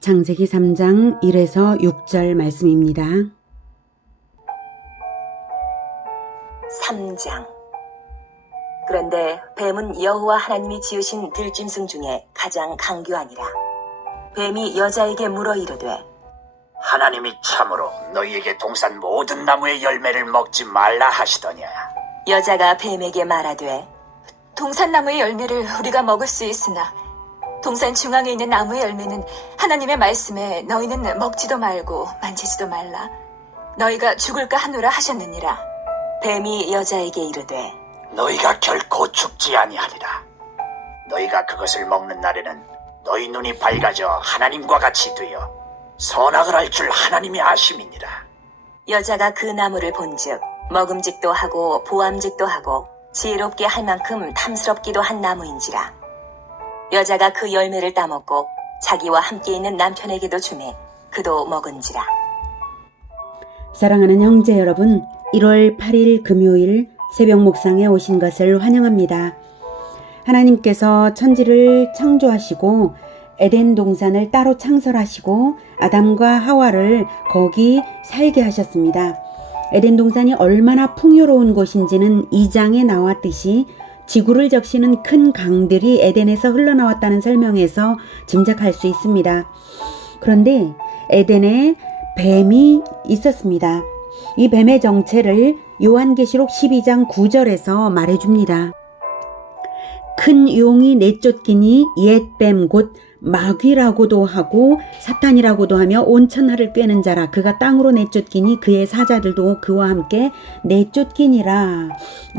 창세기 3장 1에서 6절 말씀입니다. 3장. 그런데 뱀은 여호와 하나님이 지으신 들짐승 중에 가장 강교하니라. 뱀이 여자에게 물어 이르되 하나님이 참으로 너희에게 동산 모든 나무의 열매를 먹지 말라 하시더냐. 여자가 뱀에게 말하되 동산나무의 열매를 우리가 먹을 수 있으나 동산 중앙에 있는 나무의 열매는 하나님의 말씀에 너희는 먹지도 말고 만지지도 말라. 너희가 죽을까 하노라 하셨느니라. 뱀이 여자에게 이르되 너희가 결코 죽지 아니하리라. 너희가 그것을 먹는 날에는 너희 눈이 밝아져 하나님과 같이 되어 선악을 알 줄 하나님이 아심이니라. 여자가 그 나무를 본즉 먹음직도 하고 보암직도 하고 지혜롭게 할 만큼 탐스럽기도 한 나무인지라. 여자가 그 열매를 따먹고 자기와 함께 있는 남편에게도 주매 그도 먹은지라. 사랑하는 형제 여러분, 1월 8일 금요일 새벽 묵상에 오신 것을 환영합니다. 하나님께서 천지를 창조하시고 에덴 동산을 따로 창설하시고 아담과 하와를 거기 살게 하셨습니다. 에덴 동산이 얼마나 풍요로운 곳인지는 2장에 나왔듯이 지구를 적시는 큰 강들이 에덴에서 흘러나왔다는 설명에서 짐작할 수 있습니다. 그런데 에덴에 뱀이 있었습니다. 이 뱀의 정체를 요한계시록 12장 9절에서 말해줍니다. 큰 용이 내쫓기니 옛뱀 곧 마귀라고도 하고 사탄이라고도 하며 온 천하를 꿰는 자라. 그가 땅으로 내쫓기니 그의 사자들도 그와 함께 내쫓기니라.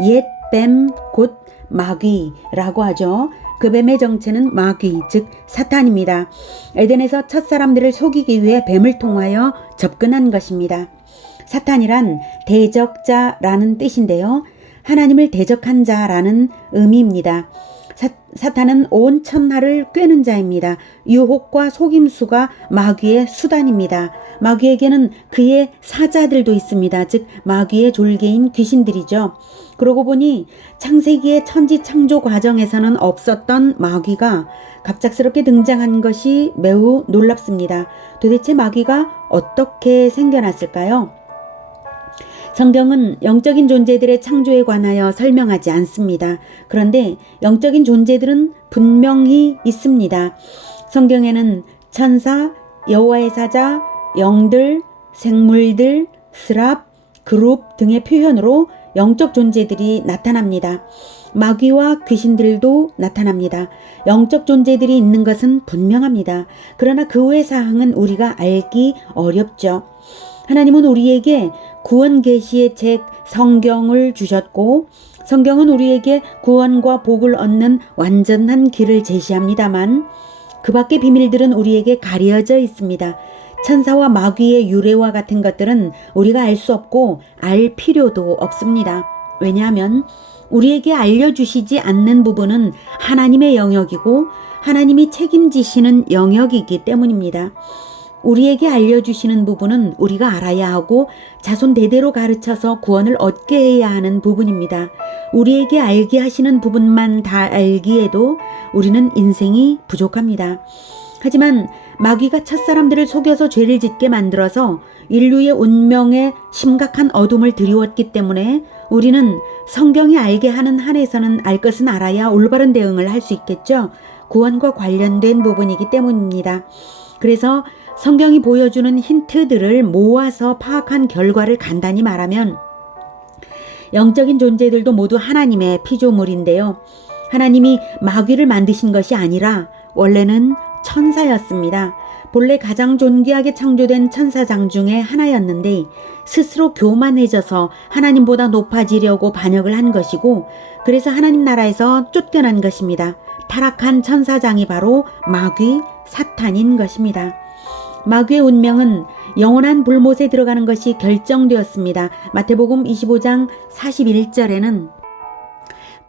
옛뱀 곧 마귀라고 하죠. 그 뱀의 정체는 마귀, 즉 사탄입니다. 에덴에서 첫사람들을 속이기 위해 뱀을 통하여 접근한 것입니다. 사탄이란 대적자라는 뜻인데요. 하나님을 대적한 자라는 의미입니다. 사탄은 온 천하를 꿰는 자입니다. 유혹과 속임수가 마귀의 수단입니다. 마귀에게는 그의 사자들도 있습니다. 즉 마귀의 졸개인 귀신들이죠. 그러고 보니 창세기의 천지 창조 과정에서는 없었던 마귀가 갑작스럽게 등장한 것이 매우 놀랍습니다. 도대체 마귀가 어떻게 생겨났을까요? 성경은 영적인 존재들의 창조에 관하여 설명하지 않습니다. 그런데 영적인 존재들은 분명히 있습니다. 성경에는 천사, 여호와의 사자, 영들, 생물들, 스랍, 그룹 등의 표현으로 영적 존재들이 나타납니다. 마귀와 귀신들도 나타납니다. 영적 존재들이 있는 것은 분명합니다. 그러나 그 외 사항은 우리가 알기 어렵죠. 하나님은 우리에게 구원 계시의 책 성경을 주셨고 성경은 우리에게 구원과 복을 얻는 완전한 길을 제시합니다만 그 밖의 비밀들은 우리에게 가려져 있습니다. 천사와 마귀의 유래와 같은 것들은 우리가 알 수 없고 알 필요도 없습니다. 왜냐하면 우리에게 알려주시지 않는 부분은 하나님의 영역이고 하나님이 책임지시는 영역이기 때문입니다. 우리에게 알려주시는 부분은 우리가 알아야 하고 자손 대대로 가르쳐서 구원을 얻게 해야 하는 부분입니다. 우리에게 알게 하시는 부분만 다 알기에도 우리는 인생이 부족합니다. 하지만 마귀가 첫사람들을 속여서 죄를 짓게 만들어서 인류의 운명에 심각한 어둠을 드리웠기 때문에 우리는 성경이 알게 하는 한에서는 알 것은 알아야 올바른 대응을 할 수 있겠죠. 구원과 관련된 부분이기 때문입니다. 그래서 성경이 보여주는 힌트들을 모아서 파악한 결과를 간단히 말하면 영적인 존재들도 모두 하나님의 피조물인데요. 하나님이 마귀를 만드신 것이 아니라 원래는 천사였습니다. 본래 가장 존귀하게 창조된 천사장 중에 하나였는데 스스로 교만해져서 하나님보다 높아지려고 반역을 한 것이고 그래서 하나님 나라에서 쫓겨난 것입니다. 타락한 천사장이 바로 마귀 사탄인 것입니다. 마귀의 운명은 영원한 불못에 들어가는 것이 결정되었습니다. 마태복음 25장 41절에는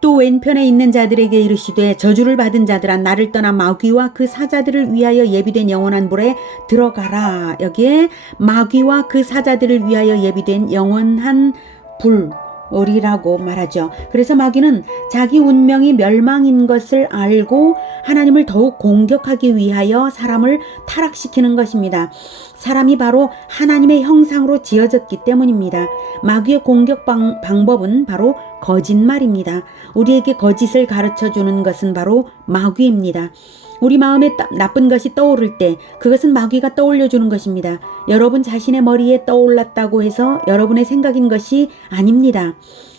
또 왼편에 있는 자들에게 이르시되 저주를 받은 자들아 나를 떠나 마귀와 그 사자들을 위하여 예비된 영원한 불에 들어가라. 여기에 마귀와 그 사자들을 위하여 예비된 영원한 불 죽으리라고 말하죠. 그래서 마귀는 자기 운명이 멸망인 것을 알고 하나님을 더욱 공격하기 위하여 사람을 타락시키는 것입니다. 사람이 바로 하나님의 형상으로 지어졌기 때문입니다. 마귀의 공격 방법은 바로 거짓말입니다. 우리에게 거짓을 가르쳐 주는 것은 바로 마귀입니다. 우리 마음에 나쁜 것이 떠오를 때 그것은 마귀가 떠올려 주는 것입니다. 여러분 자신의 머리에 떠올랐다고 해서 여러분의 생각인 것이 아닙니다.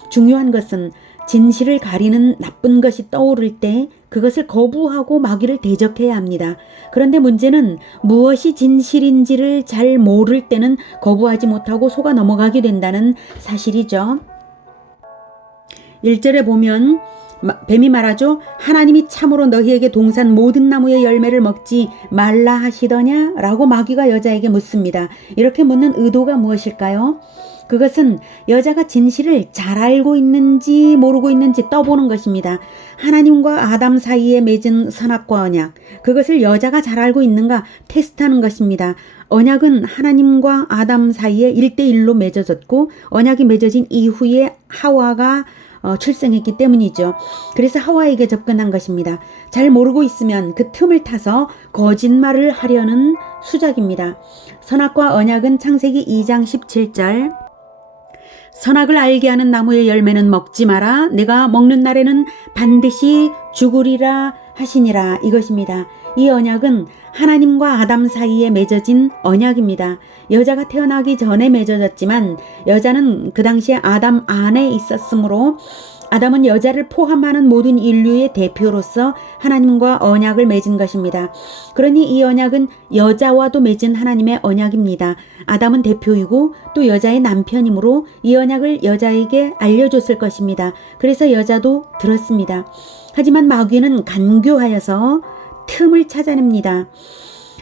중요한 것은 진실을 가리는 나쁜 것이 떠오를 때 그것을 거부하고 마귀를 대적해야 합니다. 그런데 문제는 무엇이 진실인지를 잘 모를 때는 거부하지 못하고 속아 넘어가게 된다는 사실이죠. 1절에 보면 뱀이 말하죠. 하나님이 참으로 너희에게 동산 모든 나무의 열매를 먹지 말라 하시더냐? 라고 마귀가 여자에게 묻습니다. 이렇게 묻는 의도가 무엇일까요? 그것은 여자가 진실을 잘 알고 있는지 모르고 있는지 떠보는 것입니다. 하나님과 아담 사이에 맺은 선악과 언약, 그것을 여자가 잘 알고 있는가 테스트하는 것입니다. 언약은 하나님과 아담 사이에 1대1로 맺어졌고 언약이 맺어진 이후에 하와가 출생했기 때문이죠. 그래서 하와에게 접근한 것입니다. 잘 모르고 있으면 그 틈을 타서 거짓말을 하려는 수작입니다. 선악과 언약은 창세기 2장 17절 선악을 알게 하는 나무의 열매는 먹지 마라. 내가 먹는 날에는 반드시 죽으리라 하시니라. 이것입니다. 이 언약은 하나님과 아담 사이에 맺어진 언약입니다. 여자가 태어나기 전에 맺어졌지만 여자는 그 당시에 아담 안에 있었으므로 아담은 여자를 포함하는 모든 인류의 대표로서 하나님과 언약을 맺은 것입니다. 그러니 이 언약은 여자와도 맺은 하나님의 언약입니다. 아담은 대표이고 또 여자의 남편이므로 이 언약을 여자에게 알려줬을 것입니다. 그래서 여자도 들었습니다. 하지만 마귀는 간교하여서 틈을 찾아냅니다.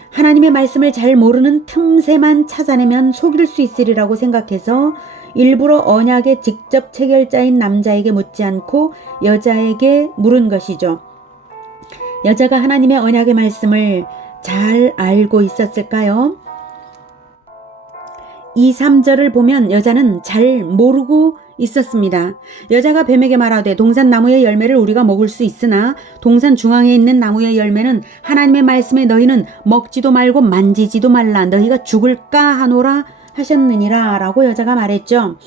하나님의 말씀을 잘 모르는 틈새만 찾아내면 속일 수 있으리라고 생각해서 일부러 언약의 직접 체결자인 남자에게 묻지 않고 여자에게 물은 것이죠. 여자가 하나님의 언약의 말씀을 잘 알고 있었을까요? 2, 3절을 보면 여자는 잘 모르고 있었습니다. 여자가 뱀에게 말하되 동산 나무의 열매를 우리가 먹을 수 있으나 동산 중앙에 있는 나무의 열매는 하나님의 말씀에 너희는 먹지도 말고 만지지도 말라. 너희가 죽을까 하노라 하셨느니라 라고 여자가 말했죠.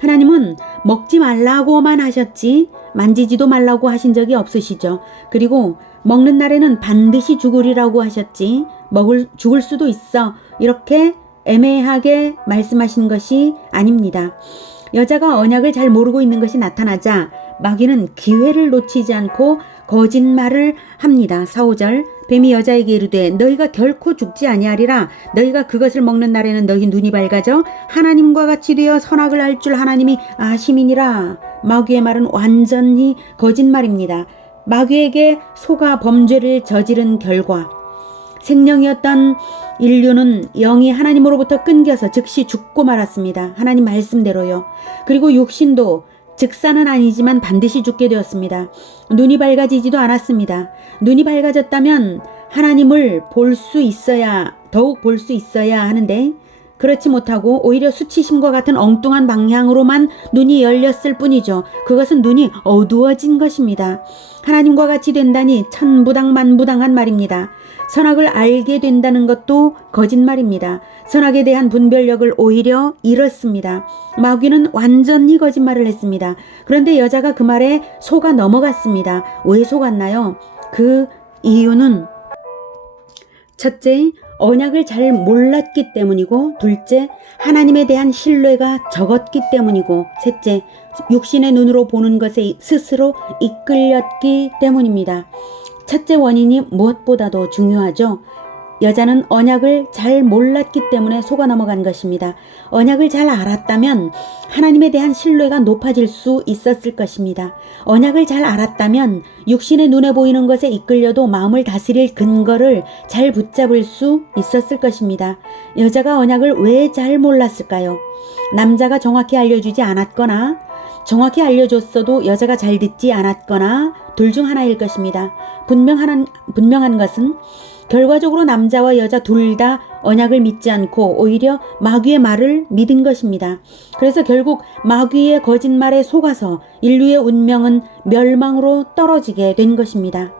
하나님은 먹지 말라고만 하셨지 만지지도 말라고 하신 적이 없으시죠. 그리고 먹는 날에는 반드시 죽으리라고 하셨지 죽을 수도 있어 이렇게 애매하게 말씀하신 것이 아닙니다. 여자가 언약을 잘 모르고 있는 것이 나타나자 마귀는 기회를 놓치지 않고 거짓말을 합니다. 4, 5절 뱀이 여자에게 이르되 너희가 결코 죽지 아니하리라. 너희가 그것을 먹는 날에는 너희 눈이 밝아져 하나님과 같이 되어 선악을 알 줄 하나님이 아심이니라. 마귀의 말은 완전히 거짓말입니다. 마귀에게 속아 범죄를 저지른 결과 생명이었던 인류는 영이 하나님으로부터 끊겨서 즉시 죽고 말았습니다. 하나님 말씀대로요. 그리고 육신도 즉사는 아니지만 반드시 죽게 되었습니다. 눈이 밝아지지도 않았습니다. 눈이 밝아졌다면 하나님을 더욱 볼 수 있어야 하는데 그렇지 못하고 오히려 수치심과 같은 엉뚱한 방향으로만 눈이 열렸을 뿐이죠. 그것은 눈이 어두워진 것입니다. 하나님과 같이 된다니 천부당만부당한 말입니다. 선악을 알게 된다는 것도 거짓말입니다. 선악에 대한 분별력을 오히려 잃었습니다. 마귀는 완전히 거짓말을 했습니다. 그런데 여자가 그 말에 속아 넘어갔습니다. 왜 속았나요? 그 이유는 첫째, 언약을 잘 몰랐기 때문이고 둘째, 하나님에 대한 신뢰가 적었기 때문이고 셋째, 육신의 눈으로 보는 것에 스스로 이끌렸기 때문입니다. 첫째 원인이 무엇보다도 중요하죠. 여자는 언약을 잘 몰랐기 때문에 속아 넘어간 것입니다. 언약을 잘 알았다면 하나님에 대한 신뢰가 높아질 수 있었을 것입니다. 언약을 잘 알았다면 육신의 눈에 보이는 것에 이끌려도 마음을 다스릴 근거를 잘 붙잡을 수 있었을 것입니다. 여자가 언약을 왜 잘 몰랐을까요? 남자가 정확히 알려주지 않았거나 정확히 알려줬어도 여자가 잘 듣지 않았거나 둘 중 하나일 것입니다. 분명한 것은 결과적으로 남자와 여자 둘 다 언약을 믿지 않고 오히려 마귀의 말을 믿은 것입니다. 그래서 결국 마귀의 거짓말에 속아서 인류의 운명은 멸망으로 떨어지게 된 것입니다.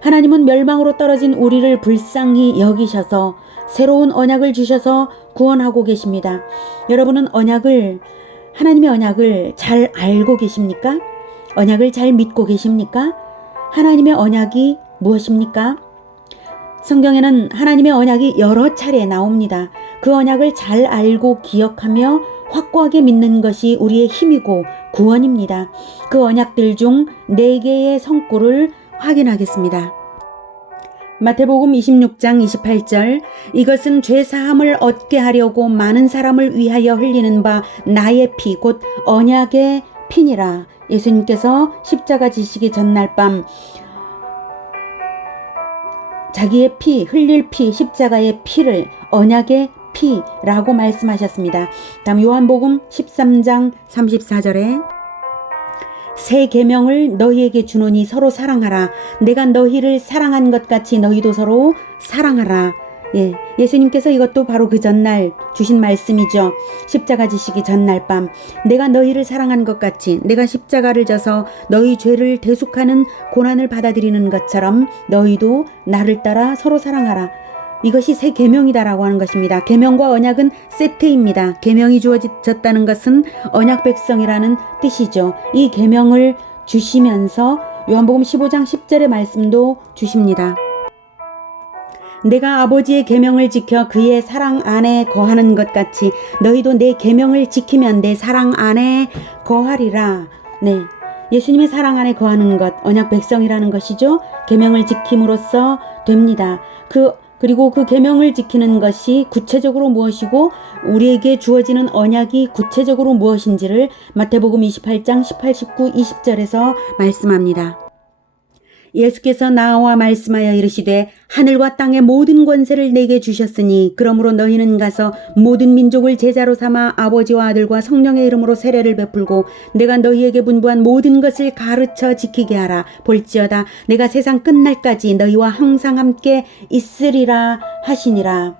하나님은 멸망으로 떨어진 우리를 불쌍히 여기셔서 새로운 언약을 주셔서 구원하고 계십니다. 여러분은 하나님의 언약을 잘 알고 계십니까? 언약을 잘 믿고 계십니까? 하나님의 언약이 무엇입니까? 성경에는 하나님의 언약이 여러 차례 나옵니다. 그 언약을 잘 알고 기억하며 확고하게 믿는 것이 우리의 힘이고 구원입니다. 그 언약들 중 4개의 성구를 확인하겠습니다. 마태복음 26장 28절 이것은 죄사함을 얻게 하려고 많은 사람을 위하여 흘리는 바 나의 피 곧 언약의 피니라. 예수님께서 십자가 지시기 전날 밤 자기의 피, 흘릴 피, 십자가의 피를 언약의 피라고 말씀하셨습니다. 다음 요한복음 13장 34절에 새 계명을 너희에게 주노니 서로 사랑하라. 내가 너희를 사랑한 것 같이 너희도 서로 사랑하라. 예수님께서 이것도 바로 그 전날 주신 말씀이죠. 십자가 지시기 전날 밤 내가 너희를 사랑한 것 같이 내가 십자가를 져서 너희 죄를 대속하는 고난을 받아들이는 것처럼 너희도 나를 따라 서로 사랑하라. 이것이 새 계명이다라고 하는 것입니다. 계명과 언약은 세트입니다. 계명이 주어졌다는 것은 언약 백성이라는 뜻이죠. 이 계명을 주시면서 요한복음 15장 10절의 말씀도 주십니다. 내가 아버지의 계명을 지켜 그의 사랑 안에 거하는 것 같이 너희도 내 계명을 지키면 내 사랑 안에 거하리라. 네, 예수님의 사랑 안에 거하는 것, 언약 백성이라는 것이죠. 계명을 지킴으로써 됩니다. 그리고 그 계명을 지키는 것이 구체적으로 무엇이고 우리에게 주어지는 언약이 구체적으로 무엇인지를 마태복음 28장 18, 19, 20절에서 말씀합니다. 예수께서 나와 말씀하여 이르시되 하늘과 땅의 모든 권세를 내게 주셨으니 그러므로 너희는 가서 모든 민족을 제자로 삼아 아버지와 아들과 성령의 이름으로 세례를 베풀고 내가 너희에게 분부한 모든 것을 가르쳐 지키게 하라. 볼지어다 내가 세상 끝날까지 너희와 항상 함께 있으리라 하시니라.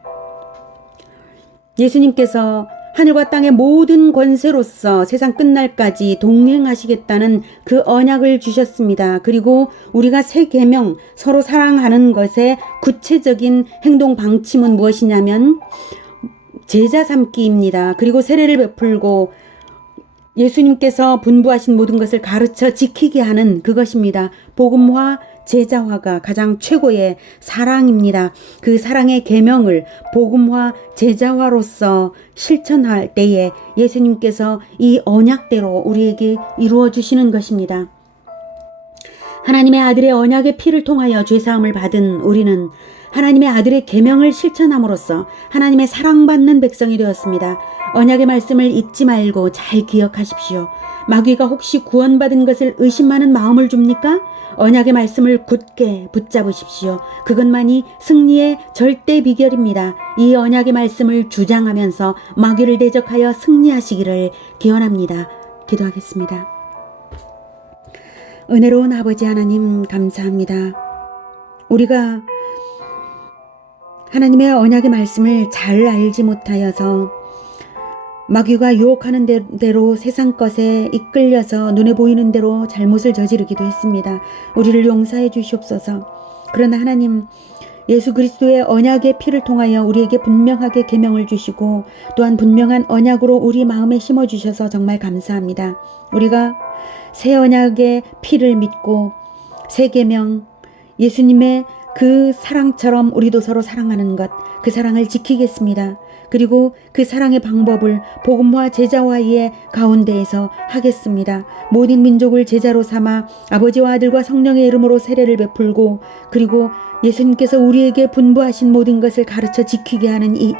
예수님께서 하늘과 땅의 모든 권세로서 세상 끝날까지 동행하시겠다는 그 언약을 주셨습니다. 그리고 우리가 새 계명, 서로 사랑하는 것의 구체적인 행동 방침은 무엇이냐면 제자 삼기입니다. 그리고 세례를 베풀고 예수님께서 분부하신 모든 것을 가르쳐 지키게 하는 그것입니다. 복음화, 제자화가 가장 최고의 사랑입니다. 그 사랑의 계명을 복음화, 제자화로서 실천할 때에 예수님께서 이 언약대로 우리에게 이루어 주시는 것입니다. 하나님의 아들의 언약의 피를 통하여 죄사함을 받은 우리는 하나님의 아들의 계명을 실천함으로써 하나님의 사랑받는 백성이 되었습니다. 언약의 말씀을 잊지 말고 잘 기억하십시오. 마귀가 혹시 구원받은 것을 의심하는 마음을 줍니까? 언약의 말씀을 굳게 붙잡으십시오. 그것만이 승리의 절대 비결입니다. 이 언약의 말씀을 주장하면서 마귀를 대적하여 승리하시기를 기원합니다. 기도하겠습니다. 은혜로운 아버지 하나님 감사합니다. 우리가 하나님의 언약의 말씀을 잘 알지 못하여서 마귀가 유혹하는 대로 세상 것에 이끌려서 눈에 보이는 대로 잘못을 저지르기도 했습니다. 우리를 용서해 주시옵소서. 그러나 하나님, 예수 그리스도의 언약의 피를 통하여 우리에게 분명하게 계명을 주시고 또한 분명한 언약으로 우리 마음에 심어주셔서 정말 감사합니다. 우리가 새 언약의 피를 믿고 새 계명, 예수님의 그 사랑처럼 우리도 서로 사랑하는 것, 그 사랑을 지키겠습니다. 그리고 그 사랑의 방법을 복음화 제자화의 가운데에서 하겠습니다. 모든 민족을 제자로 삼아 아버지와 아들과 성령의 이름으로 세례를 베풀고 그리고 예수님께서 우리에게 분부하신 모든 것을 가르쳐 지키게 하는 이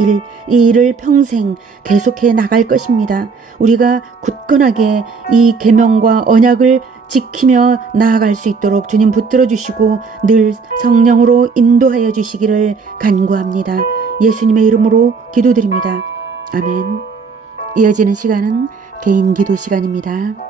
일을 평생 계속해 나갈 것입니다. 우리가 굳건하게 이 계명과 언약을 지키며 나아갈 수 있도록 주님 붙들어 주시고 늘 성령으로 인도하여 주시기를 간구합니다. 예수님의 이름으로 기도드립니다. 아멘. 이어지는 시간은 개인 기도 시간입니다.